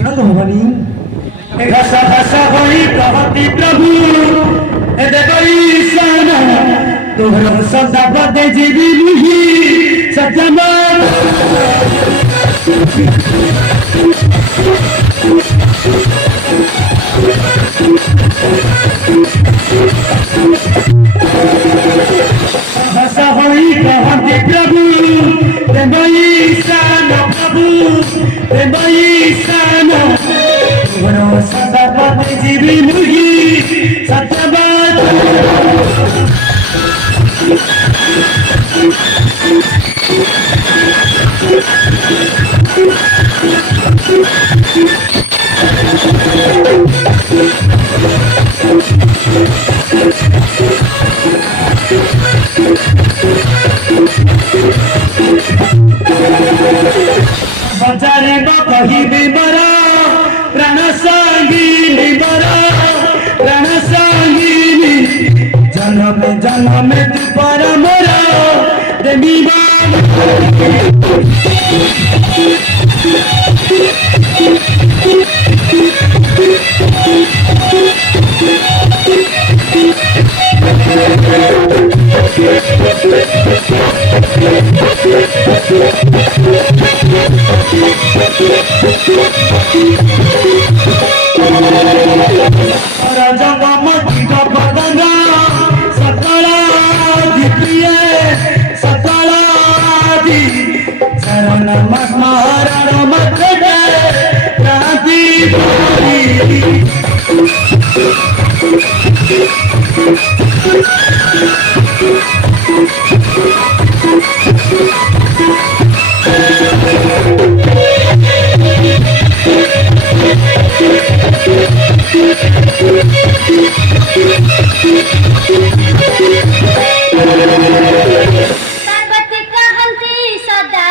सुना तो भवानी घसा घसा होई कहती प्रभु ए देवई सन तोहर सदा बदे जीवी मुही सजमान घसा होई कहती प्रभु देवई सन प्रभु देवई सन तोहर सदा बदे जीवी मुही सजमान बजारे कही मरा प्राण संगीनी मरा प्राण संगीनी जन्म जन्म तू पर मोरा देवी जगमती बदना सकला प्रिय सकला शरण मरण मत क्रांति पार्वती कहती सदा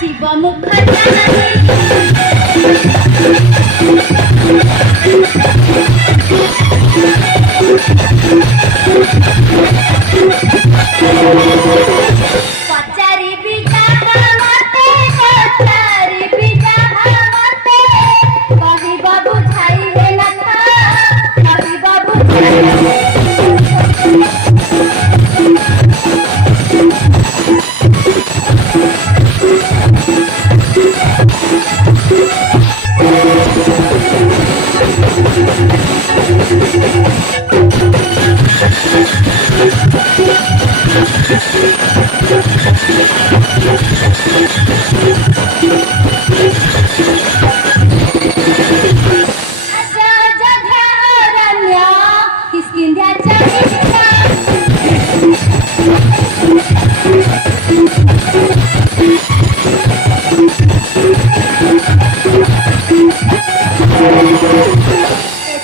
शिव मुख पचारी बीजा मते पचारी बीजा मते कही बाबू छाइले लखा कही बाबू छाइले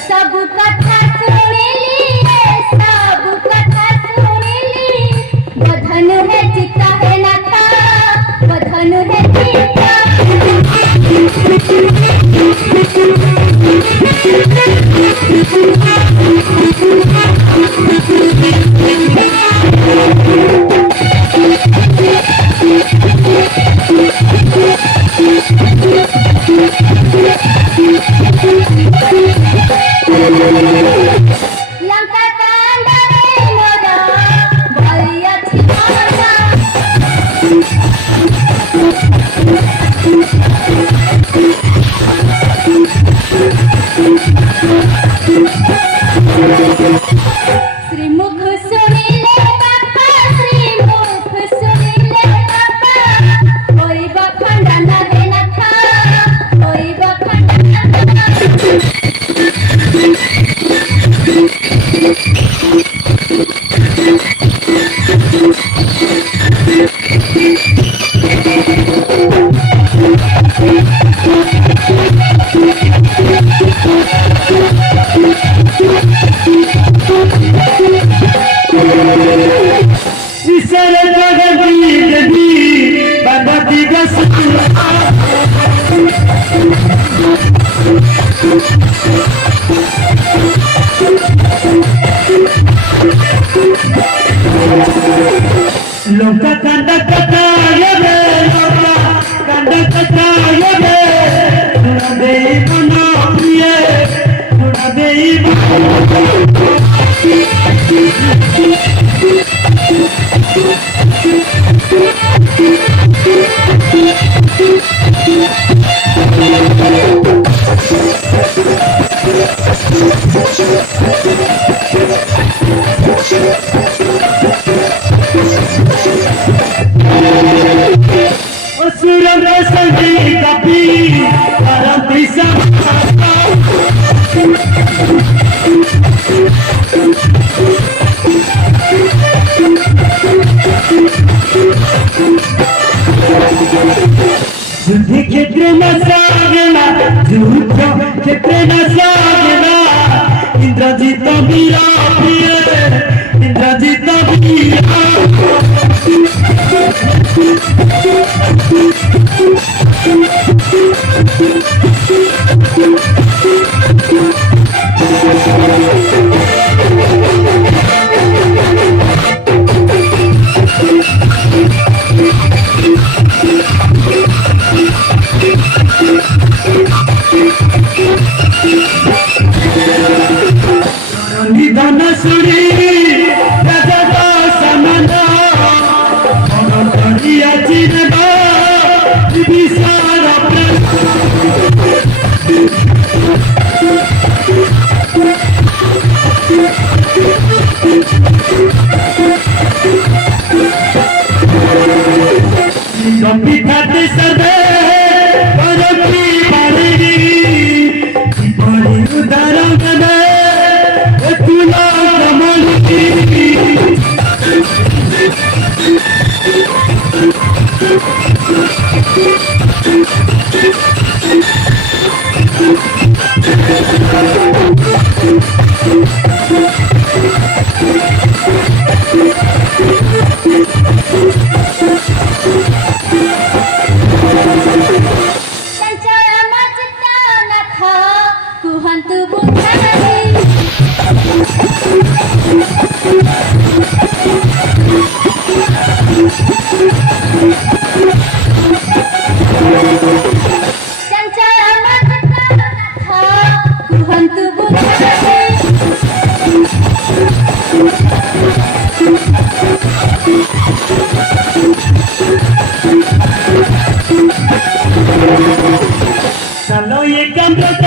सब कथा सुनिली बधन है चिता है नाथा बधन है चिता लंका कांड रे मोरा भैया छिपाना श्रीमुख सुनिले बापा श्रीमुख सुनिले बापा कोई बखंडा ना देना था कोई बखंडा Loka kanda kata ya be, loka kanda kata ya be, Suranda Sangeeta Pi Paranti Samata Judhi Kshetra na Sagna Judha Kshetra na Sagna Indrajita Veera Priya Indrajita Veera Nidana Suri Rajata Samana Monotariya Chinaba Visara Gambithate Sarve Parati Pariri Pari Udarangane Tula Kamaliki Sancara Majita Nakha Kuhantu Bundari Sancara Majita Nakha Kuhantu Bundari Chalo ye cambio